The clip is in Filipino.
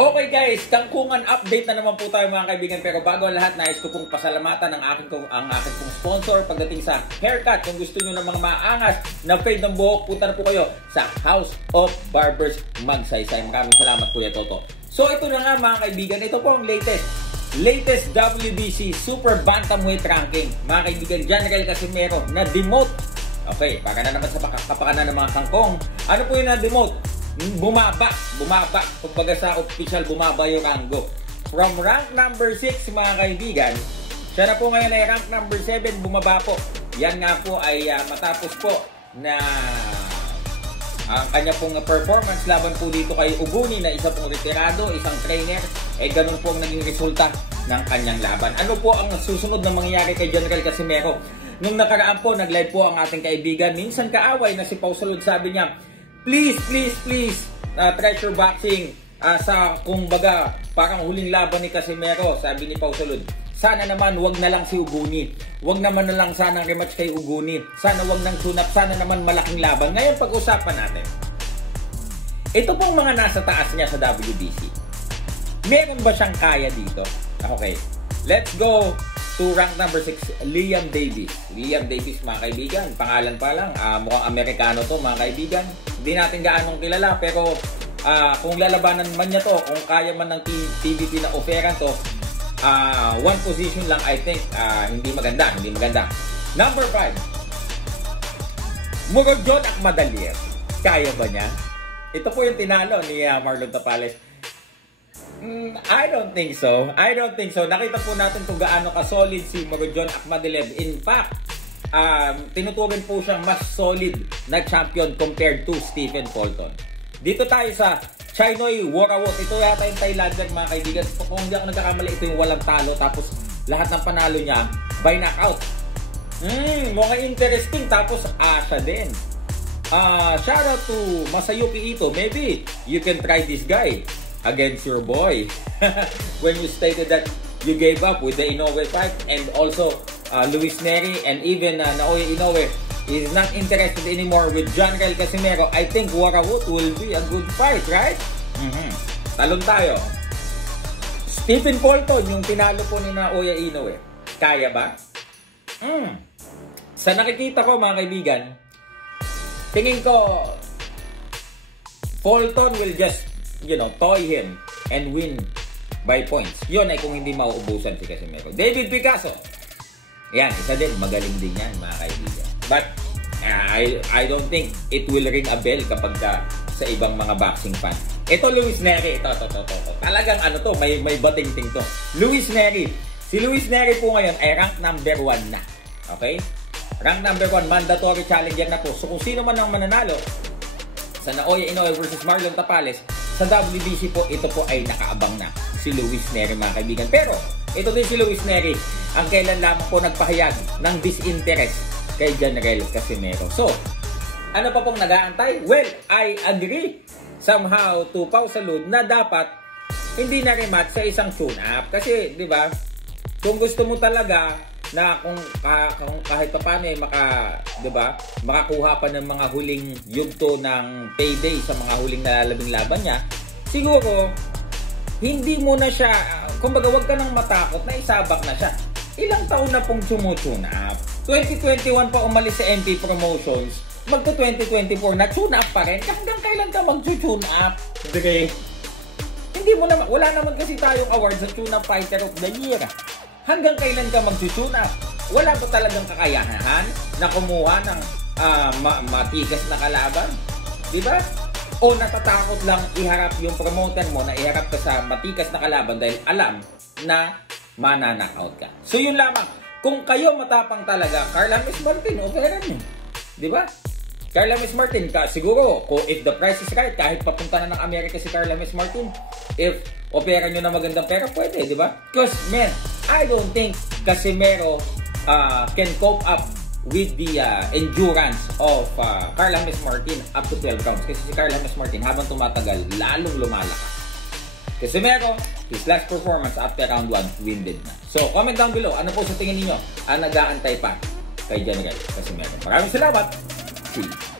Okay guys, kangkungan update na naman po tayo mga kaibigan. Pero bago ang lahat, nais ko pong pasalamatan ang aking pong sponsor pagdating sa haircut. Kung gusto nyo ng mga maangas na fade ng buhok, punta na po kayo sa House of Barbers Magsaysay. Maraming salamat Kuya Toto. So ito na nga mga kaibigan, ito po ang latest WBC Super Bantamweight Ranking. Mga kaibigan, General Casimero na demote. Okay, para na naman sa kapakanan ng mga kangkong. Ano po yung na-demote? Bumaba. Kumbaga sa official, bumaba yung rango. From rank number 6, mga kaibigan, siya na po ngayon ay rank number 7, bumaba po. Yan nga po ay matapos po na ang kanya pong performance laban po dito kay Uguni na isa pong retirado, isang trainer, ay ganun po ang naging resulta ng kanyang laban. Ano po ang susunod na mangyayari kay General Casimero? Nung nakaraan po, nag-live po ang ating kaibigan, minsan kaaway na si Pau Salud, sabi niya, please, Treasure Boxing, sa kumbaga, parang huling laban ni Casimero, sabi ni Pau Salud. Sana naman wag na lang si Uguni. Wag naman na lang sana rematch kay Uguni. Sana wag nang sunap, sana naman malaking laban. Ngayon pag-usapan natin. Ito pong mga nasa taas niya sa WBC. Meron ba siyang kaya dito? Okay. Let's go to rank number 6, Liam Davis. Liam Davis, mga kaibigan, pangalan pa lang, mukhang Amerikano to, mga kaibigan. Hindi natin gaanong kilala, pero kung lalabanan man niya to, kung kaya man ng TBT na offeran to, one position lang, I think, hindi maganda. Number 5, Murodjon Akhmadaliev. Kaya ba niya? Ito po yung tinalo ni Marlon Tapales. I don't think so. Nakita po natin kung gaano ka-solid si Murodjon Akhmadaliev. In fact, tinutugan po siyang mas solid na champion compared to Stephen Fulton. Dito tayo sa Chainoy Worawot. Ito yata yung Thailandian, mga kaibigan. Kung hindi ako nagkakamali, ito yung walang talo. Tapos lahat ng panalo niya by knockout. Mukhang interesting. Tapos siya din. Shout out to Masayuki Ito. Maybe you can try this guy against your boy. When you stated that you gave up with the Inoue fight, and also Luis Neri and even Naoya Inoue is not interested anymore with General Casimero, I think Worawot will be a good fight, right? Talon tayo. Stephen Fulton, yung tinalo po ni Naoya Inoue. Kaya ba? Sa nakikita ko, mga kaibigan, tingin ko Fulton will just toy him and win by points. Yun ay kung hindi mauubusan si Casimero. David Picasso. Yan, isa din. Magaling din yan, mga kaibigan. But, I don't think it will ring a bell kapag sa ibang mga boxing fan. Ito, Luis Neri. Ito. Talagang may bating-ting to. Luis Neri. Si Luis Neri po ngayon ay rank number 1 na. Okay? Rank number 1, mandatory challenger na po. So, kung sino man ang mananalo sa Naoya Inoue versus Marlon Tapales, sa WBC po, ito po ay nakaabang na si Luis Neri, mga kaibigan. Pero, ito din si Luis Neri, ang kailan lamang po nagpahayag ng disinterest kay General Casimero. So, ano pa pong nag-aantay? Well, I agree somehow to Pau Salud na dapat hindi na rematch sa isang tune-up. Kasi, di ba, kung gusto mo talaga na kung kahit pa paano makakuha pa ng mga huling yugto ng payday sa mga huling nalalabing laban niya, siguro hindi mo na siya, kumbaga wag ka nang matakot na isabak na siya. Ilang taon na pong tune up. 2021 pa umalis sa MP Promotions, magto 2024 na tune up pa rin. Hanggang kailan ka mag-tune up? Dre, hindi mo naman, wala naman kasi tayong award sa Tune Up Fighter of the Year. Hanggang kailan ka mag-tune up? Wala ba talagang kakayahan na kumuha ng matigas na kalaban? Diba? O natatakot lang iharap yung promoter mo na iharap ka sa matigas na kalaban dahil alam na mananakaut ka. So yun lamang. Kung kayo matapang talaga, Carl James Martin, offeran nyo. Diba? Carl James Martin, siguro, if the price is right, kahit papunta na ng Amerika si Carl James Martin, if opera nyo na magandang pera, pwede, di ba? Because, man, I don't think Casimero can cope up with the endurance of Carl James Martin up to 12 rounds. Kasi si Carl James Martin, habang tumatagal, lalong lumalakas. Casimero, his last performance after round 1, winded na. So, comment down below, ano po sa tingin ninyo ang nag-aantay pa kay General Casimero. Maraming salamat! See you.